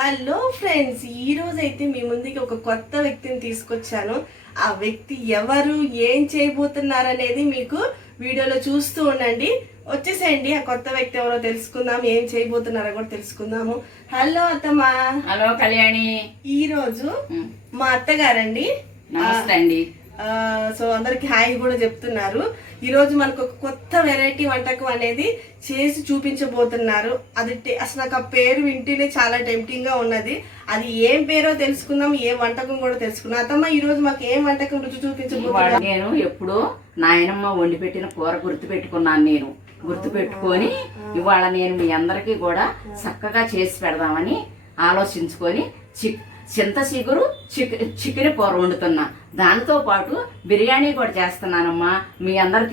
Hello friends, ఈ రోజు అయితే మీ ముందుకి ఒక కొత్త వ్యక్తిని తీసుకొచ్చాను. ఆ వ్యక్తి ఎవరు, ఏం చేయబోతున్నారు అనేది మీకు వీడియోలో చూస్తూ ఉండండి. వచ్చేసేయండి, ఆ కొత్త వ్యక్తి ఎవరో తెలుసుకుందాం, ఏం చేయబోతున్నారో కూడా తెలుసుకుందాము. హలో అత్తమ్మా. హలో కళ్యాణి. ఈ రోజు మా అత్తగారండి. నమస్తే అండి. సో అందరికి హాయ్ కూడా చెప్తున్నారు. ఈ రోజు మనకు ఒక కొత్త వెరైటీ వంటకం అనేది చేసి చూపించబోతున్నారు. అది అసలు నాకు ఆ పేరు వింటేనే చాలా టెంప్టింగ్ గా ఉన్నది. అది ఏం పేరో తెలుసుకుందాం, ఏ వంటకం కూడా తెలుసుకుందాం. అత్తమ్మ, ఈ రోజు మాకు ఏం వంటకం రుచి చూపించబోతున్నారు? నేను ఎప్పుడో నాయనమ్మ వండి పెట్టిన కూర గుర్తు పెట్టుకున్నాను. నేను గుర్తు పెట్టుకొని ఇవాళ నేను మీ అందరికీ కూడా చక్కగా చేసి పెడదామని ఆలోచించుకొని చింత చిగురు చికెన్ కూర వండుతున్నా. దాంతో పాటు బిర్యానీ కూడా చేస్తున్నానమ్మా. మీ అందరు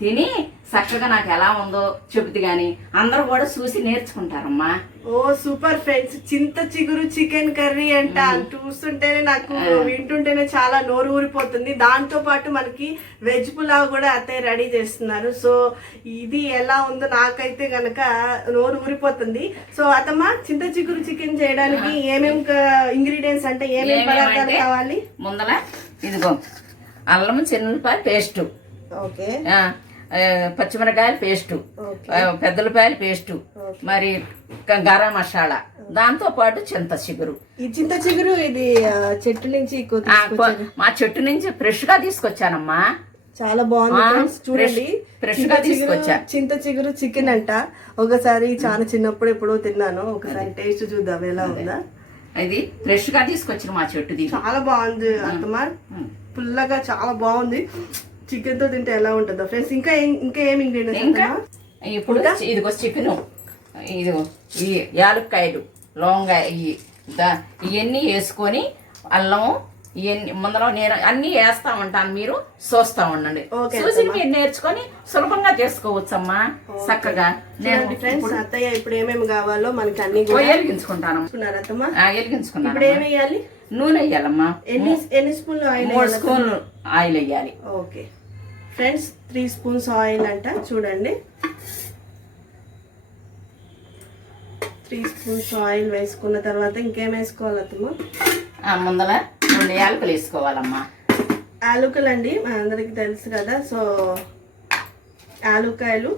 తిని చక్కగా నాకు ఎలా ఉందో చెబుతు గాని అందరూ కూడా చూసి నేర్చుకుంటారమ్మా. ఓ సూపర్ ఫ్రెండ్స్, చింత చిగురు చికెన్ కర్రీ అంట. చూస్తుంటేనే నాకు వింటుంటేనే చాలా నోరు ఊరిపోతుంది. దాంతో పాటు మనకి వెజ్ పులావ్ కూడా అత్తయ్య రెడీ చేస్తున్నారు. సో ఇది ఎలా ఉందో నాకైతే గనక నోరు ఊరిపోతుంది. సో అత్తమ్మ, చింత చిగురు చికెన్ చేయడానికి ఏమేమి ఇంగ్రీడియంట్స్ అంటే ఏమేమి పదార్థాలు కావాలి? ముందల ఇదిగో అల్లం చిన్నపాయ పేస్టు, ఓకే, పచ్చిమిరకాయల పేస్టు, పెద్దలపాయల పేస్టు, మరి గరం మసాలా, దాంతో పాటు చింత చిగురు. ఈ చింత చిగురు ఇది చెట్టు నుంచి మా చెట్టు నుంచి ఫ్రెష్ గా తీసుకొచ్చానమ్మా. చాలా బాగుంది చూడండి. ఫ్రెష్ గా తీసుకొచ్చా. చింత చిగురు చికెన్ అంట. ఒకసారి చాలా చిన్నప్పుడు ఎప్పుడో తిన్నాను. ఒకసారి టేస్ట్ చూద్దాం ఎలా ఉందా. ఇది ఫ్రెష్ గా తీసుకొచ్చిన మా చెట్టుది. చాలా బాగుంది అత్తమ్మ, పుల్లగా చాలా బాగుంది. చికెన్ తో తింటే ఎలా ఉంటుందో ఫ్రెండ్స్. ఇంకా ఏమి ఇంగ్రీడియంట్స్? ఇప్పుడు ఇదిగో చికెన్, ఇదిగో ఈ యాలక్కాయలు, లవంగా, ఇవన్నీ వేసుకొని అల్లం ఇవన్నీ ముందర నేను అన్ని వేస్తా ఉంటాను. మీరు చూస్తా ఉండండి. చూసి మీరు నేర్చుకొని సులభంగా చేసుకోవచ్చమ్మా చక్కగా. నేను ఫ్రెండ్స్ అత్తయ్య ఇప్పుడు ఏమేమి కావాలో మనకి అన్ని వెలిగించుకుంటాను. వెలిగించుకున్నాను. ఇప్పుడు ఏమి వేయాలి? నూనె వేయాలమ్మా. ఎన్ని స్పూన్లు ఆయిల్? 3 స్పూన్లు ఆయిల్ వేయాలి. ఓకే ఫ్రెండ్స్, 3 స్పూన్స్ ఆయిల్ అంట. చూడండి, 3 స్పూన్స్ ఆయిల్ వేసుకున్న తర్వాత ఇంకేం వేసుకోవాలి అత్తమ్మ? ముందర 2 యాలకులు వేసుకోవాలమ్మా. యాలకులు అండి మనందరికి తెలుసు కదా. సో యాలక్కాయలు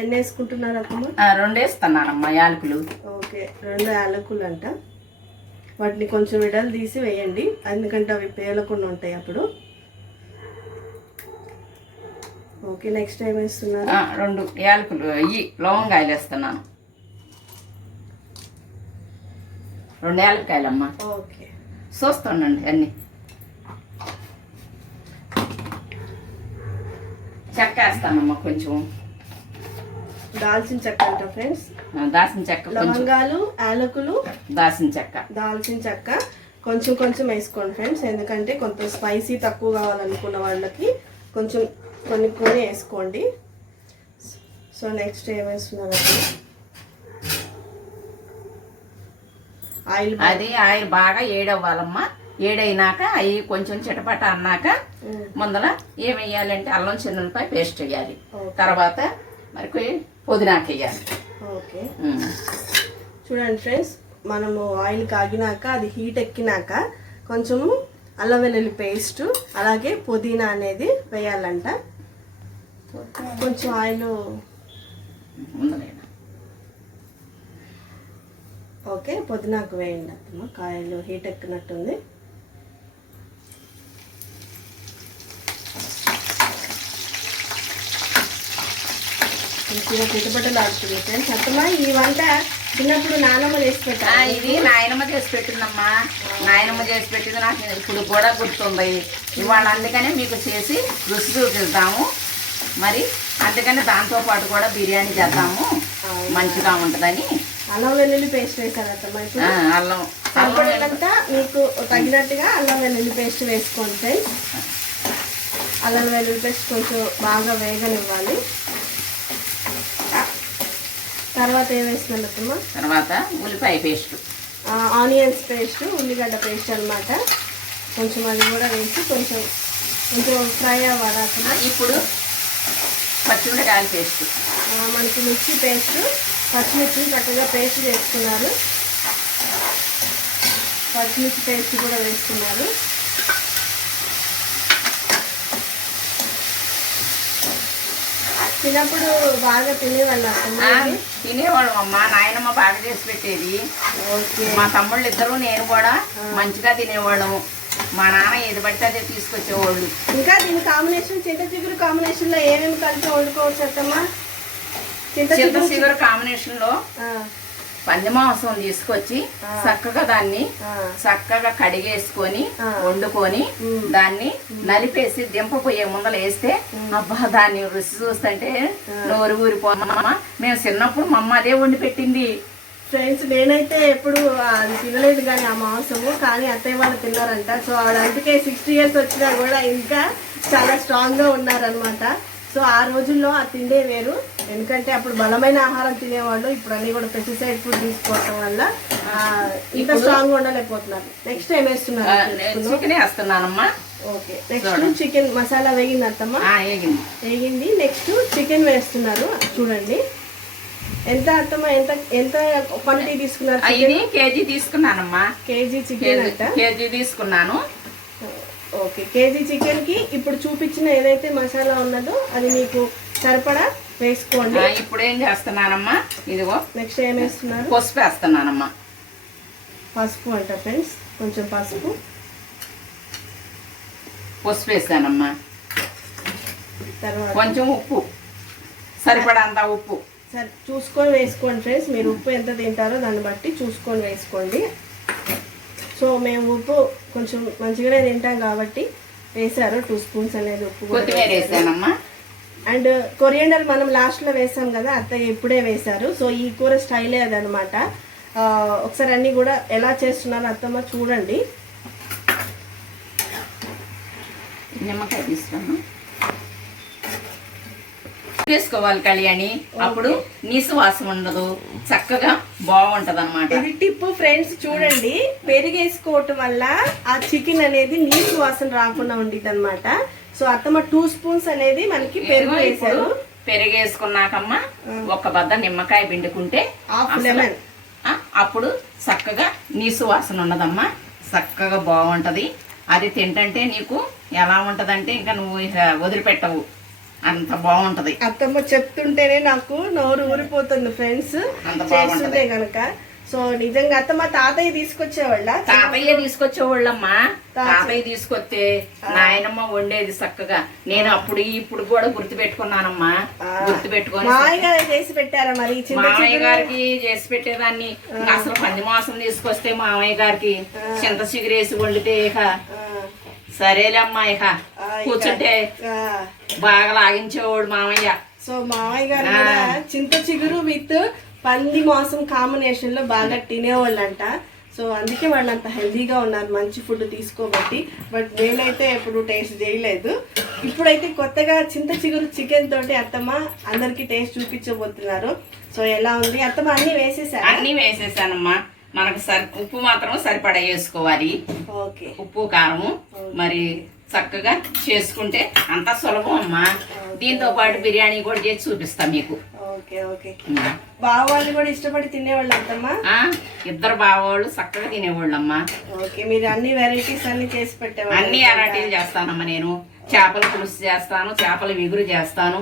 ఎన్ని వేసుకుంటున్నారు అత్తమ్మ? 2 వేస్తున్నానమ్మా యాలకులు. ఓకే, 2 యాలకులు అంట. వాటిని కొంచెం విడలు తీసి వేయండి, ఎందుకంటే అవి పేలకుండా ఉంటాయి అప్పుడు. ఓకే, నెక్స్ట్ ఏం వేస్తున్నారు? 2 యాలకులు, లవంగాయలు వేస్తున్నాను. 2 యాలక్కాయలమ్మా. ఓకే, చూస్తానండి అన్ని. చెక్క వేస్తానమ్మా కొంచెం. దాల్చిన చెక్క అంట ఫ్రెండ్స్. దాల్చిన చెక్క, లవంగాలు, యాలకులు, దాల్చిన చెక్క, దాల్చిన చెక్క కొంచెం కొంచెం వేసుకోండి ఫ్రెండ్స్. ఎందుకంటే కొంత స్పైసీ తక్కువ కావాలనుకున్న వాళ్ళకి కొంచెం కొన్ని వేసుకోండి. సో నెక్స్ట్ ఏం వేస్తున్నారు? ఆయిల్. అది ఆయిల్ బాగా ఏడవ్వాలమ్మా. ఏడైనాక అవి కొంచెం చిటపట అన్నాక ముందర ఏం వేయాలంటే అల్లం చిన్నపాయ పేస్ట్ వేయాలి. తర్వాత మరి పుదీనాకు వేయాలి. ఓకే, చూడండి ఫ్రెండ్స్, మనము ఆయిల్ కాగినాక అది హీట్ ఎక్కినాక కొంచెము అల్లం వెల్లుల్లి పేస్ట్ అలాగే పుదీనా అనేది వేయాలంట. కొంచెం ఆయిల్. ఓకే, పుదీనాకు వేయండి అత్తమ్మ. కాయలు హీట్ ఎక్కినట్టుంది. మంచిగా పిట్టపట్టలు ఆడుతుంది ఫ్రెండ్స్. అత్తమ్మ, ఈ వంట చిన్నప్పుడు నానమ్మ చేసి పెట్టా. ఇది నాయనమ్మ చేసి పెట్టిందమ్మా. నాయనమ్మ చేసి పెట్టింది నాకు ఇప్పుడు కూడా గుర్తుంది. ఇవాళ అందుకనే మీకు చేసి రుచి చూపిద్దాము. మరి అందుకని దాంతో పాటు కూడా బిర్యానీ చేద్దాము, మంచిగా ఉంటుందని. అల్లం వెల్లుల్లి పేస్ట్ వేసాను అత్తమ్మ. ఇప్పుడు అల్లం మీకు తగినట్టుగా అల్లం వెల్లుల్లి పేస్ట్ వేసుకోండి ఫ్రెండ్స్. అల్లం వెల్లుల్లి పేస్ట్ కొంచెం బాగా వేగనివ్వాలి. తర్వాత ఏం వేస్తున్నాను అత్తమ్మ? తర్వాత ఉల్లిపాయ పేస్ట్, ఆనియన్స్ పేస్ట్, ఉల్లిగడ్డ పేస్ట్ అనమాట. కొంచెం అది కూడా వేసి కొంచెం ఫ్రై అవ్వాలి అత్తమ్మ. ఇప్పుడు పచ్చిమిరకాయల పేస్ట్, మనకి మిర్చి పేస్ట్, పచ్చిమిర్చి చక్కగా పేస్ట్ చేసుకున్నారు. పచ్చిమిర్చి పేస్ట్ కూడా వేస్తున్నారు. చిన్నప్పుడు బాగా తినేవాళ్ళు తినేవాళ్ళం అమ్మ. నాయనమ్మ బాగా చేసి పెట్టేది. మా తమ్ముళ్ళు ఇద్దరు నేను కూడా మంచిగా తినేవాళ్ళము. మా నాన్న ఏది పడితే అదే తీసుకొచ్చేవాళ్ళు. ఇంకా దీని కాంబినేషన్ చింత చిగురు కాంబినేషన్ లో ఏమేమి కలిపి వండుకోవచ్చు అత్తమ్మా? చింత చిగురు కాంబినేషన్ లో పందిమాంసం తీసుకొచ్చి చక్కగా దాన్ని చక్కగా కడిగేసుకొని వండుకొని దాన్ని నలిపేసి దింపపోయే ముందలు వేస్తే అబ్బా దాన్ని రుచి చూస్తుంటే నోరు ఊరిపోమా. మేము చిన్నప్పుడు మా అమ్మ అదే వండి పెట్టింది. ఫ్రెండ్స్ నేనైతే ఎప్పుడు అది తినలేదు కానీ ఆ మాంసము, కానీ అత్తయ్య వాళ్ళు తిన్నారంట. సో ఆవిడ అందుకే 60 years వచ్చినా కూడా ఇంకా చాలా స్ట్రాంగ్ గా ఉన్నారనమాట. సో ఆ రోజుల్లో ఆ తిండే వేరు, ఎందుకంటే అప్పుడు బలమైన ఆహారం తినేవాళ్ళు. ఇప్పుడు అన్ని కూడా పెస్టిసైడ్ ఫుడ్ తీసుకోవడం వల్ల ఇంకా స్ట్రాంగ్ గా ఉండలేకపోతున్నారు. నెక్స్ట్ ఏం వేస్తున్నారు? చికెన్ వేస్తున్నానమ్మా. ఓకే, నెక్స్ట్ చికెన్ మసాలా వేగింది అత్తమ్మా? వేగింది. నెక్స్ట్ చికెన్ వేస్తున్నారు. చూడండి ఎంత అత్తమ్మా, ఎంత ఎంత క్వాంటిటీ తీసుకున్నారు? ఇది కేజీ తీసుకున్నానమ్మా. కేజీ చికెన్ అంట. కేజీ తీసుకున్నాను. ఓకే, కేజీ చికెన్ కి ఇప్పుడు చూపించిన ఏదైతే మసాలా ఉన్నదో అది మీకు సరిపడా వేసుకోండి. ఇప్పుడు ఏం చేస్తున్నానమ్మా, ఇదిగో నెక్స్ట్ ఏం వేస్తున్నారు? పసుపు వేస్తున్నానమ్మా. పసుపు అంట ఫ్రెండ్స్, కొంచెం పసుపు వేసానమ్మా. తర్వాత కొంచెం ఉప్పు, సరిపడా అంత ఉప్పు సరే చూసుకొని వేసుకోండి ఫ్రెండ్స్. మీరు ఉప్పు ఎంత తింటారో దాన్ని బట్టి చూసుకొని వేసుకోండి. సో మేము ఉప్పు కొంచెం మంచిగానే తింటాం కాబట్టి వేసారు 2 spoons అనేది ఉప్పు. కొత్తిమీర వేసానమ్మా. అండ్ కొరియండర్ మనం లాస్ట్లో వేసాం కదా, అత్తయ్య ఇప్పుడే వేశారు. సో ఈ కూర స్టైలే అదనమాట. ఒకసారి అన్నీ కూడా ఎలా చేస్తున్నారో అత్తమ్మ చూడండి. నిమ్మకాయ తీసుకున్నాను వేసుకోవాలి కళ్యాణి, అప్పుడు నీసు వాసన ఉండదు, చక్కగా బాగుంటది అనమాట. ఇది టిప్ ఫ్రెండ్స్, చూడండి పెరిగేసుకోవటం వల్ల ఆ చికెన్ అనేది నీసు వాసన రాకుండా ఉండిద్ది అనమాట. సో అత్తమ్మ 2 spoons అనేది మనకి పెరుగు వేసారు. పెరిగేసుకున్నాకమ్మా ఒక బద్ద నిమ్మకాయ పిండుకుంటే లెమన్, అప్పుడు చక్కగా నీసు వాసన ఉండదమ్మా, చక్కగా బాగుంటది. అది తింటంటే నీకు ఎలా ఉంటదంటే ఇంకా నువ్వు వదిలిపెట్టవు, అంత బాగుంటది. అత్తమ్మ చెప్తుంటేనే నాకు నోరు ఊరిపోతుంది ఫ్రెండ్స్ చేస్తుంటే గనక. సో నిజంగా అత్తమ్మ తాతయ్య తీసుకొచ్చేవాళ్ళ? తాతయ్య తీసుకొచ్చేవాళ్ళమ్మా. తాతయ్య తీసుకొస్తే నాయనమ్మ వండేది చక్కగా. నేను అప్పుడు ఇప్పుడు కూడా గుర్తు పెట్టుకున్నానమ్మా. గుర్తు పెట్టుకొని మామయ్య గారు చేసి పెట్టారా మరి? మామయ్య గారికి చేసి పెట్టేదాన్ని. అసలు పంది మాసం తీసుకొస్తే మామయ్య గారికి చింత చిగురేసి వండితే ఇక సరేలేమ్మా, ఇక కూర్చుంటే బాగా లాగించేవాడు మామయ్య. సో మామయ్య గారు కూడా చింత చిగురు విత్ పంది మాంసం కాంబినేషన్ లో బాగా తినేవాళ్ళంట. సో అందుకే వాళ్ళు అంత హెల్దీగా ఉన్నారు, మంచి ఫుడ్ తీసుకోబట్టి. బట్ నేనైతే ఎప్పుడు టేస్ట్ చేయలేదు. ఇప్పుడైతే కొత్తగా చింత చిగురు చికెన్ తోటి అత్తమ్మ అందరికి టేస్ట్ చూపించబోతున్నారు. సో ఎలా ఉంది అత్తమ్మ? అన్ని వేసేసా? అన్ని వేసేసానమ్మా. మనకు ఉప్పు మాత్రం సరిపడా వేసుకోవాలి. ఉప్పు కారము మరి చక్కగా చేసుకుంటే అంత సులభం అమ్మా. దీంతో పాటు బిర్యానీ కూడా చేసి చూపిస్తా మీకు. బావవాళ్ళు కూడా ఇష్టపడి తినేవాళ్ళు అంతమ్మా? ఇద్దరు బావవాళ్ళు చక్కగా తినేవాళ్ళు అమ్మా. మీరు అన్ని వెరైటీస్ అన్ని చేసి పెట్టేవాళ్ళు? అన్ని వెరైటీలు చేస్తానమ్మా. నేను చేపల పులుసు చేస్తాను, చేపల విగురు చేస్తాను,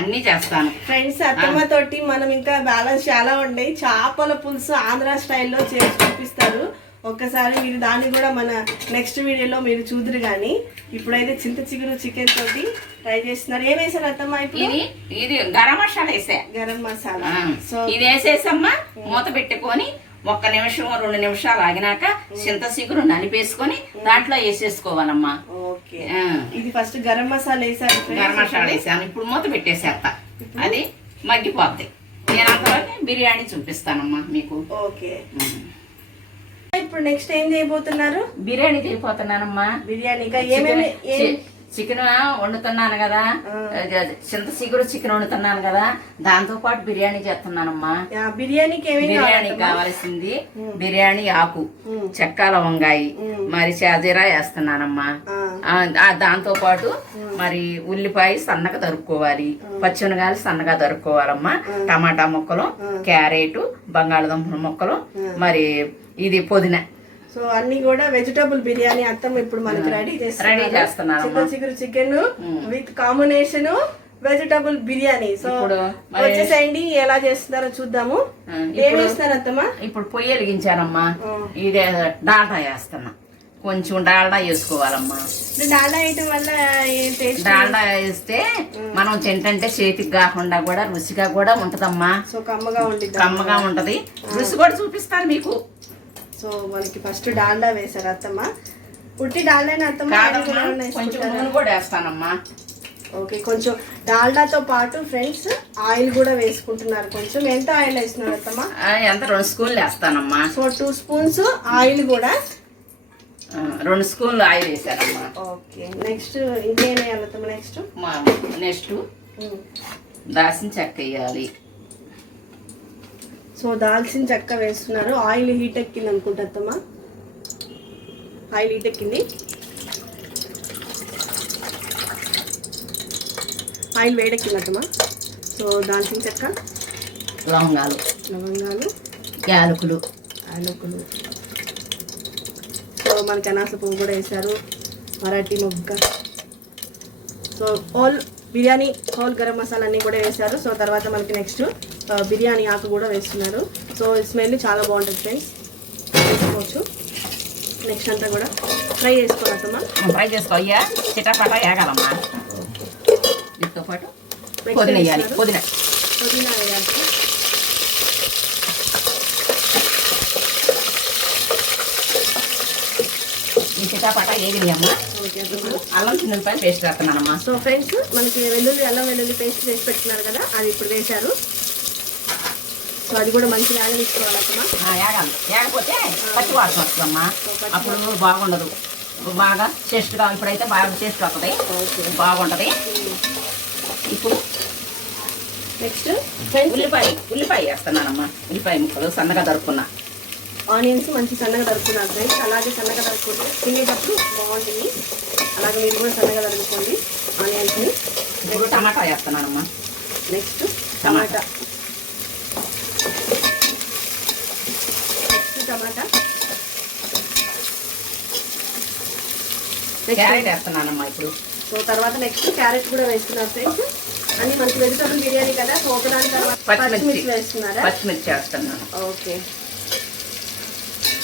అన్ని చేస్తాను. ఫ్రెండ్స్ అత్తమ్మ తోటి మనం ఇంకా బ్యాలెన్స్ చాలా ఉంటాయి. చేపల పులుసు ఆంధ్ర స్టైల్లో చేసి చూపిస్తారు. ఒక్కసారి మీరు దాన్ని కూడా మన నెక్స్ట్ వీడియోలో మీరు చూదురు. కానీ ఇప్పుడైతే చింత చిగురు చికెన్ తోటి ట్రై చేస్తున్నారు. ఏం వేసారు అత్తమ్మ ఇప్పుడు? ఇది గరం మసాలా వేసా. గరం మసాలా. సో ఇది వేసేసమ్మా మూత పెట్టుకొని 1 నిమిషం 2 నిమిషాలు ఆగినాక చింత చిగురు నలిపేసుకొని దాంట్లో వేసేసుకోవాలమ్మా. ఓకే, ఇది ఫస్ట్ గరం మసాలా వేసాను. గరం మసాలా వేసాను. ఇప్పుడు మూత పెట్టేసేస్తా, అది మగ్గిపోద్ది. నేను అంతలోనే బిర్యానీ చూపిస్తానమ్మా మీకు. ఓకే, ఇప్పుడు నెక్స్ట్ ఏం చేయబోతున్నారు? బిర్యానీ చేయబోతున్నానమ్మా. బిర్యానీగా ఏమేమి? చికెన్ వండుతున్నాను కదా, చింత చిగురు చికెన్ వండుతున్నాను కదా, దాంతో పాటు బిర్యానీ చేస్తున్నానమ్మా. బిర్యానీ కావాల్సింది బిర్యానీ ఆకు, చెక్క లవంగాయి, మరి చాజీరా వేస్తున్నానమ్మా. దాంతో పాటు మరి ఉల్లిపాయ సన్నగా తరుక్కోవాలి, పచ్చిమిరపకాయలు సన్నగా తరుక్కోవాలమ్మా, టమాటా ముక్కలు, క్యారెట్, బంగాళదుంపల ముక్కలు, మరి ఇది పుదీనా. సో అన్ని కూడా వెజిటబుల్ బిర్యానీ అత్తమ్మ ఇప్పుడు మనకి రెడీ చేస్తున్నాను. చింత చిగురు chicken with combination vegetable biryani. So వచ్చేసేయండి ఎలా చేస్తున్నారో చూద్దాము. ఏం వేస్తున్నారు అత్తమ్మ? ఇప్పుడు పొయ్యి వెలిగించానమ్మా. ఇదే డాల్డా వేస్తున్నా. కొంచెం డాల్డా వేసుకోవాలమ్మా. డాల్డా వేయటం వల్ల డాల్డా వేస్తే మనం తింటే చేతికి కాకుండా కూడా రుచిగా కూడా ఉంటదమ్మా. సో కమ్మగా ఉంటది, రుచి కూడా చూపిస్తాను మీకు. సో మనకి ఫస్ట్ డాల్డా వేసారు అత్తమ్మ. పుట్టి డాల్డా అత్తమ్మ కొంచెం నూనె కూడా వేస్తానమ్మా. ఓకే, కొంచెం డాల్డాతో పాటు ఫ్రెండ్స్ ఆయిల్ కూడా వేసుకుంటున్నారు. కొంచెం ఎంత ఆయిల్ వేస్తున్నారు అత్తమ్మ? ఎంత 2 స్పూన్లు వేస్తానమ్మా. సో 2 స్పూన్స్ ఆయిల్ కూడా 2 స్పూన్లు ఆయిల్ వేసానమ్మా. ఓకే, నెక్స్ట్ ఇంకేం వేయాలి అత్తమ్మ? నెక్స్ట్ దాల్చిన చెక్క వేయాలి. సో దాల్చిన చెక్క వేస్తున్నారు. ఆయిల్ హీట్ ఎక్కింది అనుకుంటా అత్తమ్మ. ఆయిల్ హీట్ ఎక్కింది. ఆయిల్ వేడెక్కింది అత్తమ్మ. సో దాల్చిన చెక్క, లవంగాలు, యాలకులు. సో మనకి అనాస పువ్వు కూడా వేశారు, మరాఠీ మొగ్గ. So whole biryani whole garam masala అన్నీ కూడా వేశారు. సో తర్వాత మనకి నెక్స్ట్ బిర్యానీ ఆకు కూడా వేస్తున్నారు. సో స్మెల్ చాలా బాగుంటుంది ఫ్రెండ్స్, వేసుకోవచ్చు. నెక్స్ట్ అంతా కూడా ఫ్రై చేసుకోవాలమ్మా. ఫ్రై చేసుకోయ్యా, చిటాపటా వేగాలమ్మా. దీంతో పాటు పుదీనా వేయాలి. పుదీనా వేయాలి. ఈ చిటాపటా వేగినాయి అమ్మా. అల్లం చిన్నపాయ పేస్ట్ వేస్తున్నానమ్మా. సో ఫ్రెండ్స్ మనకి అల్లం వెల్లుల్లి పేస్ట్ వేసి పెట్టుకున్నారు కదా, అది ఇప్పుడు వేశారు. సో అది కూడా మంచిగా యాగనిచ్చుకోవాలమ్మా. యాగాలి, యాగపోతే పచ్చి వాసన వస్తుందమ్మా. అప్పుడు బాగుండదు. బాగా టేస్ట్గా ఇప్పుడైతే బాగా టేస్ట్ వస్తుంది, బాగుంటుంది. ఇప్పుడు నెక్స్ట్ ఉల్లిపాయ వేస్తున్నానమ్మా. ఉల్లిపాయ ముక్కలు సన్నగా తరుక్కున్నా. ఆనియన్స్ మంచి సన్నగా తరుక్కున్నారు ఫ్రెండ్స్. అలాగే సన్నగా తరుక్కుంటే తినేటప్పుడు బాగుంటుంది. అలాగే మీరు కూడా సన్నగా తరుక్కోండి ఆనియన్స్ని. ఇప్పుడు టమాటా వేస్తున్నానమ్మా. నెక్స్ట్ టమాటా. క్యారెట్ వేస్తున్నానమ్మా ఇప్పుడు. సో తర్వాత నెక్స్ట్ క్యారెట్ కూడా వేస్తున్నారు ఫ్రెండ్స్. అన్ని మనకి వెజిటబుల్ బిర్యానీ కదా, సో ఒకదాని తర్వాత పచ్చిమిర్చి వేస్తున్నారా? పచ్చిమిర్చి వేస్తున్నాను. ఓకే,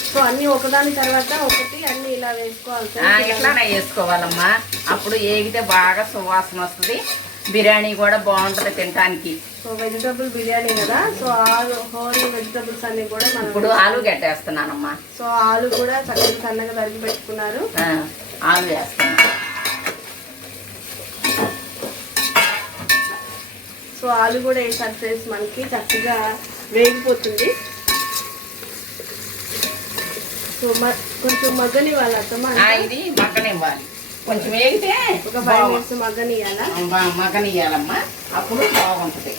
సో అన్ని ఒకదాని తర్వాత ఒకటి అన్ని ఇలా వేసుకోవాలి. ఇట్లానే వేసుకోవాలమ్మా. అప్పుడు ఏగితే బాగా సువాసన వస్తుంది, బిర్యానీ కూడా బాగుంటుంది తినడానికి. సో వెజిటబుల్ బిర్యానీ కదా, సో హోల్ వెజిటబుల్స్ అన్ని కూడా మనం ఇప్పుడు ఆలుగడ్డ వేస్తున్నానమ్మా. సో ఆలు కూడా చక్కగా సన్నగా తరిగి పెట్టుకున్నారు. ఆలు వేస్తున్నాను. సో ఆలు కూడా వేసారు ఫ్రెండ్స్, మనకి చక్కగా వేగిపోతుంది. సో కొంచెం మగ్గనివ్వాలి అత్తమ్మ. ఇది మగ్గనివ్వాలి, కొంచెం వేగితే ఒక 5 minutes మగ్గనియ్యాలమ్మా. అప్పుడు బాగుంటుంది.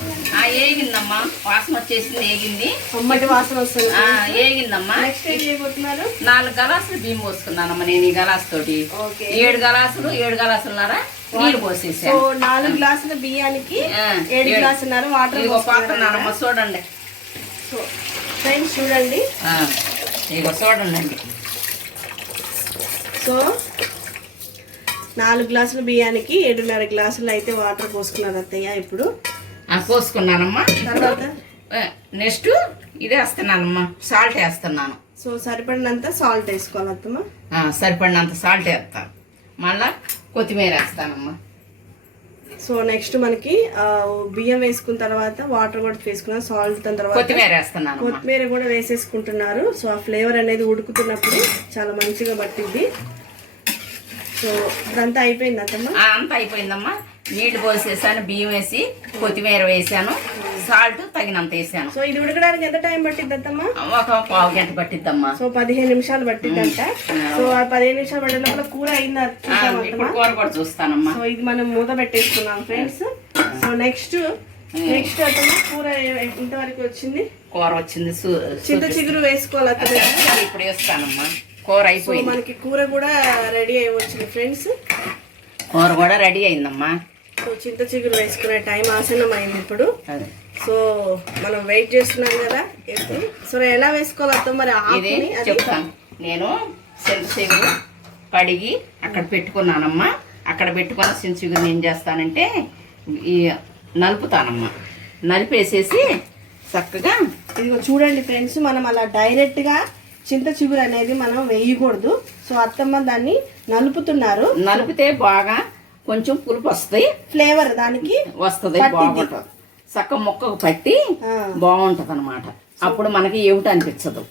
ఏగిందమ్మా, వాసన వచ్చేసింది, ఏగింది, అమ్మటి వాసన వస్తుంది. ఏగిందమ్మా. నెక్స్ట్ ఏం చేయబోతున్నారు? 4 గలాసులు బియ్యం పోసుకున్నానమ్మా నేను. ఈ గలాస్ తోటి 7 గలాసులున్నారా నీళ్ళు పోసేసాను. సో 4 గ్లాసుల బియ్యానికి 7 గ్లాసున్నర వాటర్ పోస్తున్నానమ్మా. చూడండి. సో ఫ్రెండ్స్ చూడండి, ఇగో చూడండి. సో 4 గ్లాసుల బియ్యానికి 7.5 గ్లాసులు అయితే వాటర్ పోసుకున్నారు అత్తయ్య. ఇప్పుడు పోసుకున్నానమ్మా. తర్వాత నెక్స్ట్ ఇది వేస్తున్నానమ్మా, సాల్ట్ వేస్తున్నాను. సో సరిపడినంత సాల్ట్ వేసుకోవాలి అత్తమ్మ. సరిపడినంత సాల్ట్ వేస్తాను. మళ్ళా కొత్తిమీర వేస్తానమ్మా. సో నెక్స్ట్ మనకి బియ్యం వేసుకున్న తర్వాత వాటర్ కూడా వేసుకున్నాం, సాల్ట్ తర్వాత కొత్తిమీర వేస్తున్నాను. కొత్తిమీర కూడా వేసేసుకుంటున్నారు. సో ఆ ఫ్లేవర్ అనేది ఉడుకుతున్నప్పుడు చాలా మంచిగా పట్టింది. సో ఇదంతా అయిపోయింది అత్తమ్మ? అంతా అయిపోయిందమ్మా. నీళ్లు పోసేసాను, బియ్యం వేసి కొత్తిమీర వేసాను, సాల్ట్ తగినంత వేసాను. సో ఇది ఉడకడానికి ఎంత టైం పట్టిద్ది అత్తమ్మ? ఒక పావు గంట పట్టిద్దమ్మా. సో 15 నిమిషాలు పట్టిద్దంట. సో ఆ 15 నిమిషాలు పట్టే లోపల కూర అయిందా? కూర కూడా చూస్తానమ్మా. సో ఇది మనం మూత పెట్టేసుకున్నాం ఫ్రెండ్స్. సో నెక్స్ట్ అత్తమ్మ కూర ఇంతవరకు వచ్చింది. కూర వచ్చింది, చింత చిగురు వేసుకోవాలి అత్తమ్మ. ఇప్పుడు వేస్తానమ్మా. కూర అయిపోయింది, మనకి కూర కూడా రెడీ అయి వచ్చింది ఫ్రెండ్స్. కూర కూడా రెడీ అయిందమ్మా. సో చింత చిగురు వేసుకునే టైం ఆసనం అయింది ఇప్పుడు. సో మనం వెయిట్ చేస్తున్నాం కదా ఎప్పుడు. సో ఎలా వేసుకోవాలి అత్తమ్మ మరి? చెప్తాను. నేను చింతచిగురు కడిగి అక్కడ పెట్టుకున్నానమ్మా. అక్కడ పెట్టుకున్న చింతచిగురు ఏం చేస్తానంటే ఈ నలుపుతానమ్మా. నలిపేసేసి చక్కగా ఇదిగో చూడండి ఫ్రెండ్స్, మనం అలా డైరెక్ట్గా చింత చిగురు అనేది మనం వేయకూడదు. సో అత్తమ్మ దాన్ని నలుపుతున్నారు. నలిపితే బాగా కొంచెం పులుపు వస్తాయి, ఫ్లేవర్ దానికి వస్తుంది, బాగుంటుంది. చక్క ముక్కకు పట్టి బాగుంటది అనమాట. అప్పుడు మనకి ఏమిటి అనిపించదు,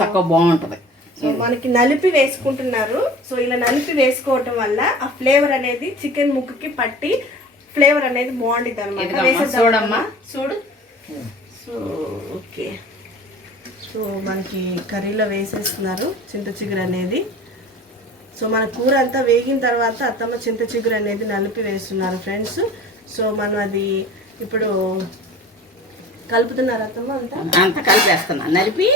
చక్క బాగుంటది. సో మనకి నలిపి వేసుకుంటున్నారు. సో ఇలా నలిపి వేసుకోవటం వల్ల ఆ ఫ్లేవర్ అనేది చికెన్ ముక్కకి పట్టి ఫ్లేవర్ అనేది బాగుంటుంది అనమాట. చూడమ్మా, చూడు. సో ఓకే, సో మనకి కర్రీలో వేసేస్తున్నారు చింత చిగురు అనేది. సో మన కూర అంతా వేగిన తర్వాత అత్తమ్మ చింత చిగురు అనేది నలిపి వేస్తున్నారు ఫ్రెండ్స్. సో మనం అది ఇప్పుడు కలుపుతున్నారు అత్తమ్మ. అంతా కలిపేస్తున్నా, నలిపి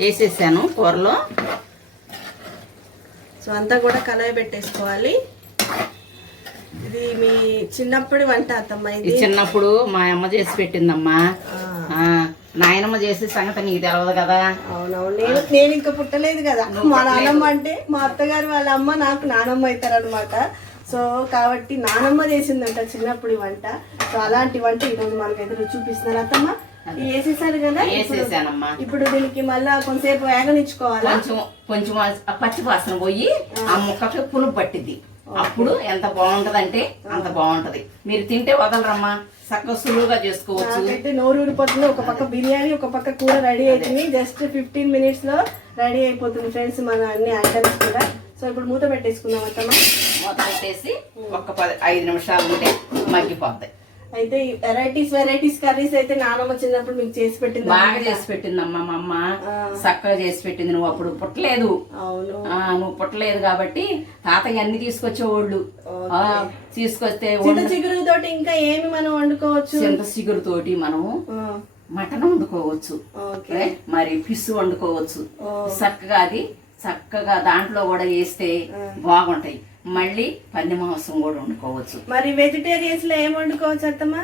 వేసేసాను కూరలో. సో అంతా కూడా కలయి పెట్టేసుకోవాలి. ఇది మీ చిన్నప్పటి వంట అత్తమ్మ? ఇది చిన్నప్పుడు మా అమ్మ చేసి పెట్టిందమ్మా. నాయనమ్మ చేసే సంగతి నీకు తెలవదు కదా. అవునవును, నేను ఇంకా పుట్టలేదు కదా. మా నానమ్మ అంటే మా అత్తగారు వాళ్ళ అమ్మ నాకు నానమ్మ అవుతారనమాట. సో కాబట్టి నానమ్మ చేసిందంట చిన్నప్పుడు వంట. సో అలాంటి వంట ఈరోజు మనకి ఎదురు చూపిస్తున్నారు అత్తమ్మ. వేసేసారు కదా, వేసేసానమ్మా. ఇప్పుడు దీనికి మళ్ళా కొంతసేపు వేగనిచ్చుకోవాలా? కొంచెం పచ్చి వాసన పోయి ఆ ముక్కకి పులుపు పట్టిద్ది. అప్పుడు ఎంత బాగుంటదంటే అంత బాగుంటది. మీరు తింటే వదలరమ్మా, చక్కగా సులువుగా చేసుకోవచ్చు. అయితే నోరు ఊరిపోతుంది. ఒక పక్క బిర్యానీ, ఒక పక్క కూర రెడీ అవుతుంది. జస్ట్ 15 minutes లో రెడీ అయిపోతుంది ఫ్రెండ్స్ మన అన్ని ఐటమ్స్ కూడా. సో ఇప్పుడు మూత పెట్టేసుకుందాం అత్తమ్మ. మూత పెట్టేసి ఒక 5 నిమిషాలు ఉంటే మగ్గిపోతాయి. అయితే వెరైటీస్ కర్రీస్ అయితే నానమ్మ చిన్నప్పుడు మీకు చేసి పెట్టింది, బాగా చేసి పెట్టిందమ్మా. మా అమ్మ చక్కగా చేసి పెట్టింది. నువ్వు అప్పుడు పుట్టలేదు. అవును, నువ్వు పుట్టలేదు కాబట్టి తాతయ్య అన్ని తీసుకొచ్చేవాళ్ళు. తీసుకొస్తే చింత చిగురు తోటి ఇంకా ఏమి మనం వండుకోవచ్చు? చింత చిగురు తోటి మనం మటన్ వండుకోవచ్చు, మరి ఫిష్ వండుకోవచ్చు. చక్కగా దాంట్లో కూడా వేస్తే బాగుంటాయి. మళ్ళీ పంది మాంసం కూడా వండుకోవచ్చు. మరి వెజిటేరియన్స్ లో ఏం వండుకోవచ్చు అత్తమ్మా?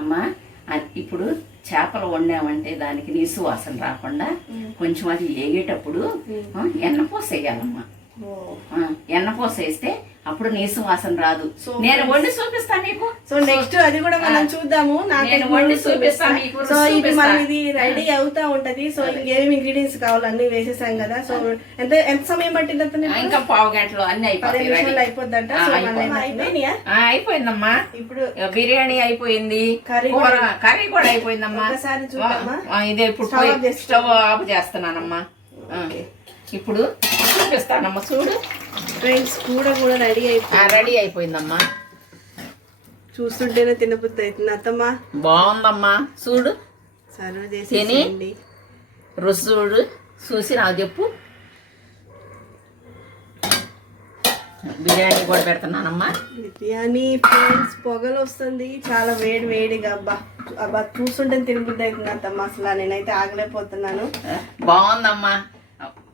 అమ్మా, ఇప్పుడు చేపలు వండామంటే దానికి నీసు వాసన రాకుండా కొంచెం అది వేగేటప్పుడు ఎన్నపూస వేయాలమ్మా. ఎన్నపూస వేస్తే అప్పుడు నీసు వాసన రాదు. నేను వండి చూపిస్తాను నీకు. సో నెక్స్ట్ అది కూడా మనం చూద్దాము. నేను వండి చూపిస్తాను మీకు. సో ఇది మనం ఇది రెడీ అవుతా ఉంటది. సో ఇంకేమి ఇంగ్రీడియంట్స్ కావాలి అన్ని వేసేసాం కదా. సో ఎంత సమయం పట్టింది అతను? ఇంకా పావు గంటలో అన్ని అయిపోద్దంట. అయిపోయిందమ్మా. ఇప్పుడు బిర్యానీ అయిపోయింది, కర్రీ కూడా అయిపోయిందమ్మా. ఒకసారి చూడమ్మా. ఇదే ఇప్పుడు స్టవ్ ఆఫ్ చేస్తున్నానమ్మా. ఇప్పుడు చూపిస్తానమ్మా, చూడు ఫ్రెండ్స్. కూడా రెడీ అయిపోయిందమ్మా. చూస్తుంటేనే తినబుద్ధి అవుతుంది అత్తమ్మా. బాగుందమ్మా, చూడు. సర్వ్ చేసి రుచి చూడు, చూసి నాకు చెప్పు. బిర్యానీ కూడా పెడుతున్నానమ్మా. బిర్యానీ ఫ్రెండ్స్ పొగలు వస్తుంది, చాలా వేడిగా. అబ్బా చూస్తుంటే తినబుద్ధి అవుతుంది అత్తమ్మా. అసలు నేనైతే ఆగలేకపోతున్నాను. బాగుందమ్మా,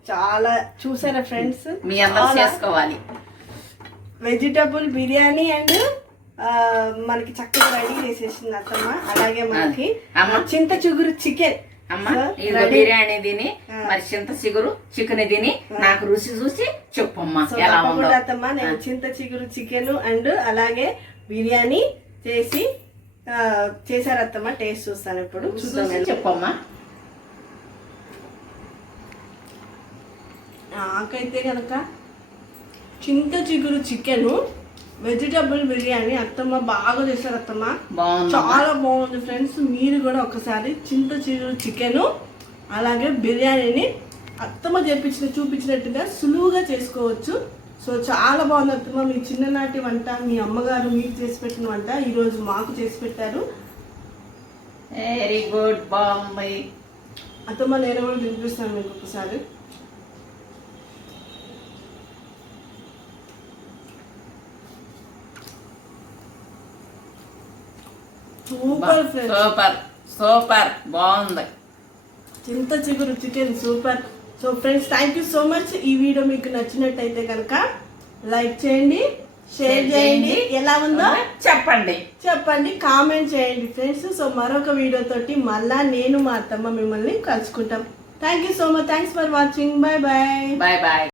చాలా. చూసారా ఫ్రెండ్స్, మీ అందరూ చేసుకోవాలి. వెజిటబుల్ బిర్యానీ అండ్ మనకి చక్కగా రెడీ చేసేసింది అత్తమ్మ. అలాగే మనకి చింత చిగురు చికెన్. బిర్యానీ తిని మరి చింత చిగురు చికెన్ తిని నాకు రుచి చూసి చెప్పమ్మా ఎలా ఉందో. అత్తమ్మ నేను చింత చిగురు చికెన్ అండ్ అలాగే బిర్యానీ చేశారు అత్తమ్మ. టేస్ట్ చూస్తాను ఇప్పుడు, చూద్దాం. చెప్పమ్మా. నాకైతే కనుక చింత చిగురు చికెన్ వెజిటబుల్ బిర్యానీ అత్తమ్మ బాగా చేశారు అత్తమ్మ. చాలా బాగుంది ఫ్రెండ్స్. మీరు కూడా ఒకసారి చింత చిగురు చికెన్ అలాగే బిర్యానీని అత్తమ్మ చూపించినట్టుగా సులువుగా చేసుకోవచ్చు. సో చాలా బాగుంది అత్తమ్మ. మీ చిన్ననాటి వంట, మీ అమ్మగారు మీకు చేసి పెట్టిన వంట ఈరోజు మాకు చేసి పెట్టారు. వెరీ గుడ్, బాగుంది అత్తమ్మ. నేను కూడా తినిపిస్తాను మీకు ఒకసారి. సూపర్ బాగుంది. చింత చిగురు chicken super. So friends, thank you so much. ఈ వీడియో మీకు నచ్చినట్టయితే కనుక లైక్ చేయండి, షేర్ చేయండి, ఎలా ఉందో చెప్పండి, కామెంట్ చేయండి ఫ్రెండ్స్. సో మరొక వీడియో తోటి మళ్ళా నేను మా అత్తమ్మ మిమ్మల్ని కలుసుకుంటాం. Thank you so much. Thanks for watching. Bye bye. Bye bye.